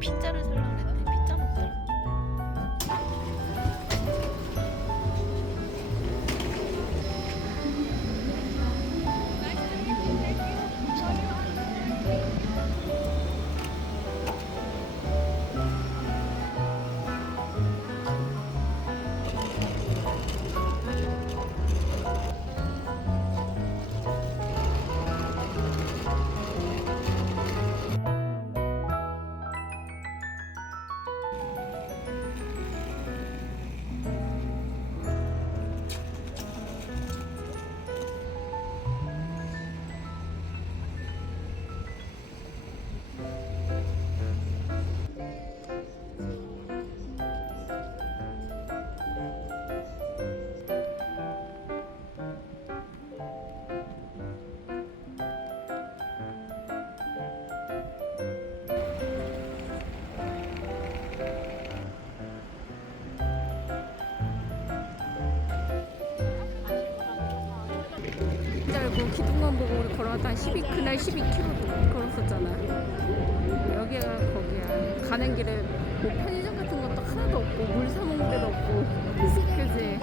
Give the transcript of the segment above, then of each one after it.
피자를 살라 그랬는데 피자는 없더라. 알고 기둥만 보고 우리 걸어왔다 그날 12km 걸었었잖아. 여기가 거기야. 가는 길에 뭐 편의점 같은 것도 하나도 없고 물 사 먹는 데도 없고. 그지?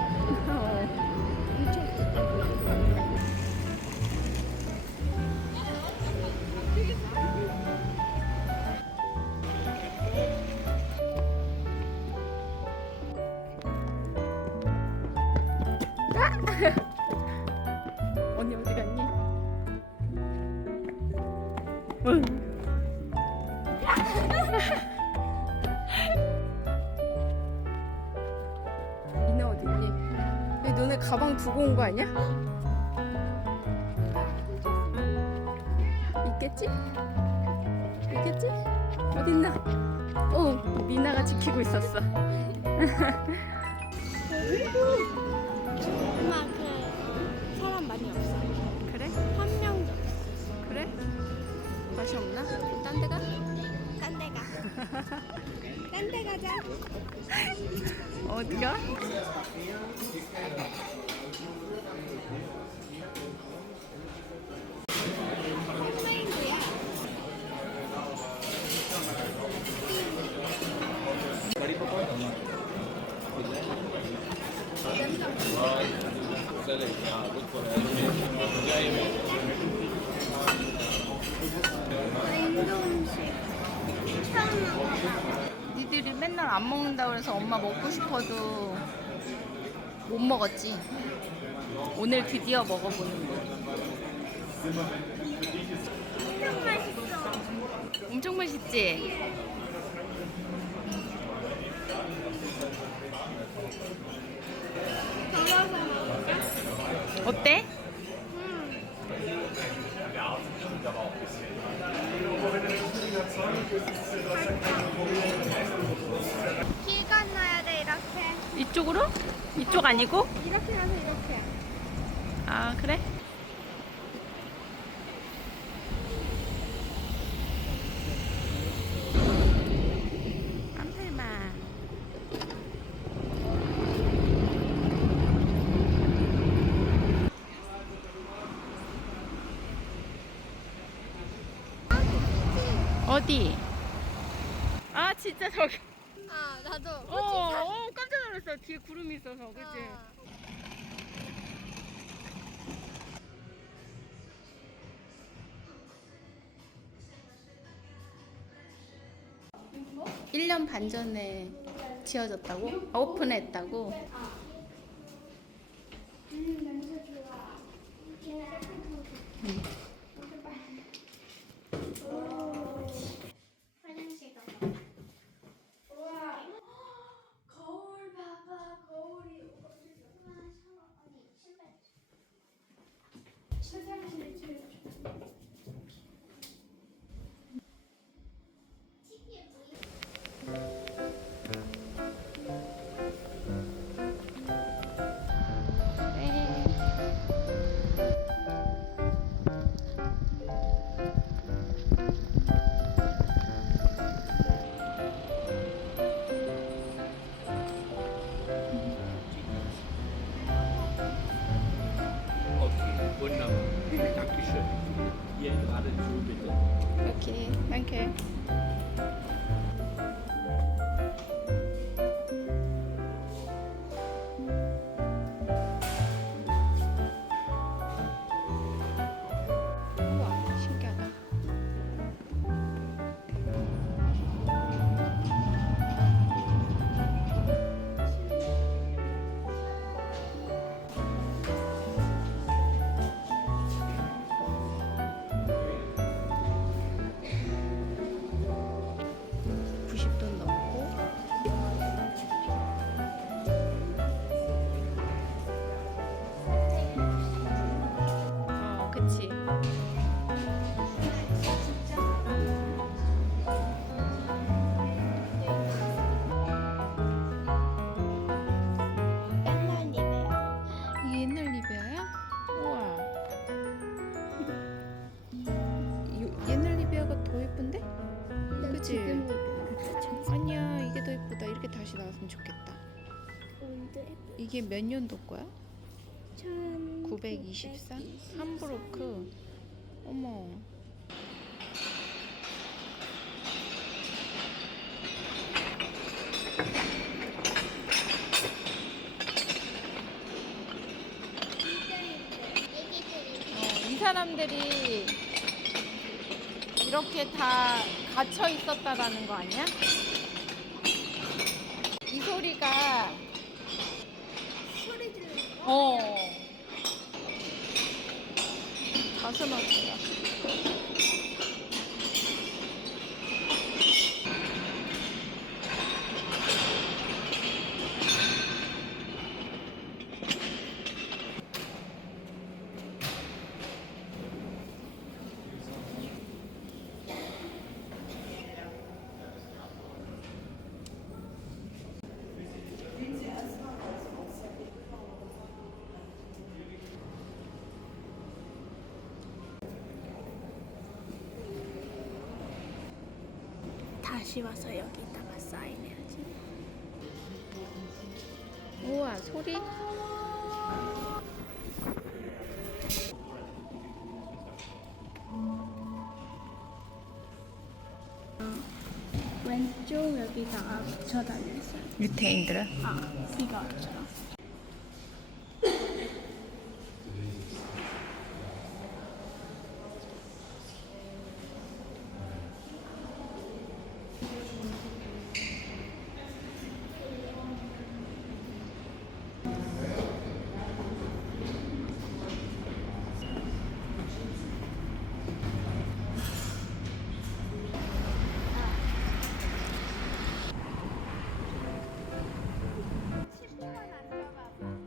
언니 어디 갔니? 응. 니네 어디 있니? 왜 너네 가방 두고 온 거 아니야? 있겠지? 있겠지? 어딨나? 미나가 지키고 있었어. 엄마 그 사람 많이 없어. 그래? 한 명도 없어. 그래? 맛이 없나? 딴 데 가? 딴 데 가. 딴 데 가자. 어디가? 홈메이드야. 인도 음식. 처음 먹어봐. 니들이 맨날 안 먹는다 그래서 엄마 먹고 싶어도 못 먹었지. 오늘 드디어 먹어보는 거야. 엄청 맛있어. 엄청 맛있지? 덜어서 먹을까? 어때? 길 건너야 돼 이렇게. 이쪽으로? 이쪽 아니고? 이렇게 가서 이렇게. 아 그래? 깜살마. 어디? 아 진짜 저기. 아 나도. 깜짝 놀랐어. 뒤에 구름이 있어서, 그치? 뭐? 1년 반 전에 지어졌다고? 오픈했다고? 냄새 좋아. 화장실 가봐. 우와. 거울 봐봐. 거울이. 우와, 샤워. 아니, 신발. 화장실에 제일 좋아. TV에 보이는 Okay, wunderbar. Dankeschön. Hier gerade zu, bitte. 오케이, 땡큐. 우와, 신기하다. $90 넣고. 그치. 맨날 입어요. 이게 옛날 리베아야? 우와. 옛날 리베아가 더 예쁜데? 그치? 지금 입어요. 아니야, 이게 더 예쁘다. 이렇게 다시 나왔으면 좋겠다. 오늘도 예뻐. 이게 몇 년도 거야? 1924? 924? 함부르크. 어머. 이 사람들이 이렇게 다 갇혀 있었다라는 거 아니야? 이 소리가 소리 들려. 가슴 아프다. 다시 와서 여기다가 사인해야지. 우와, 소리? 왼쪽 여기다가 붙여달랬어요. 유태인들은? 이거처럼.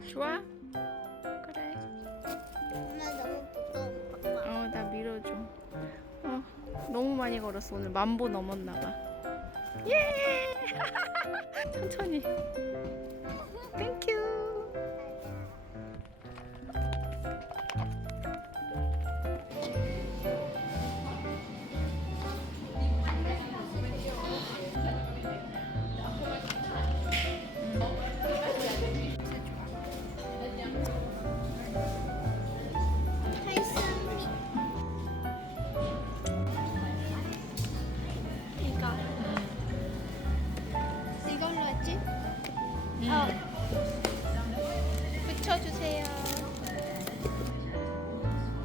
좋아? 그래. 엄마 너무 무거워. 나 밀어줘. 너무 많이 걸었어. 오늘 10,000보 넘었나 봐. 예! 천천히. 땡큐. 이걸로 했지? 붙여주세요.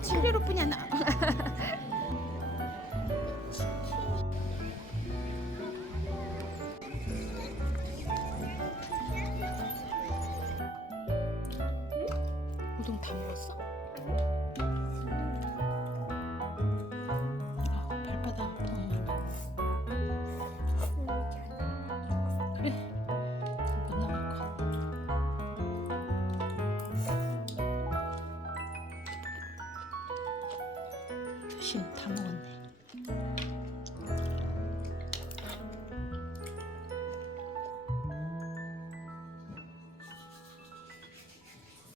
칠리로뿐이야 나. 우동 다 먹었어? 다 먹었네.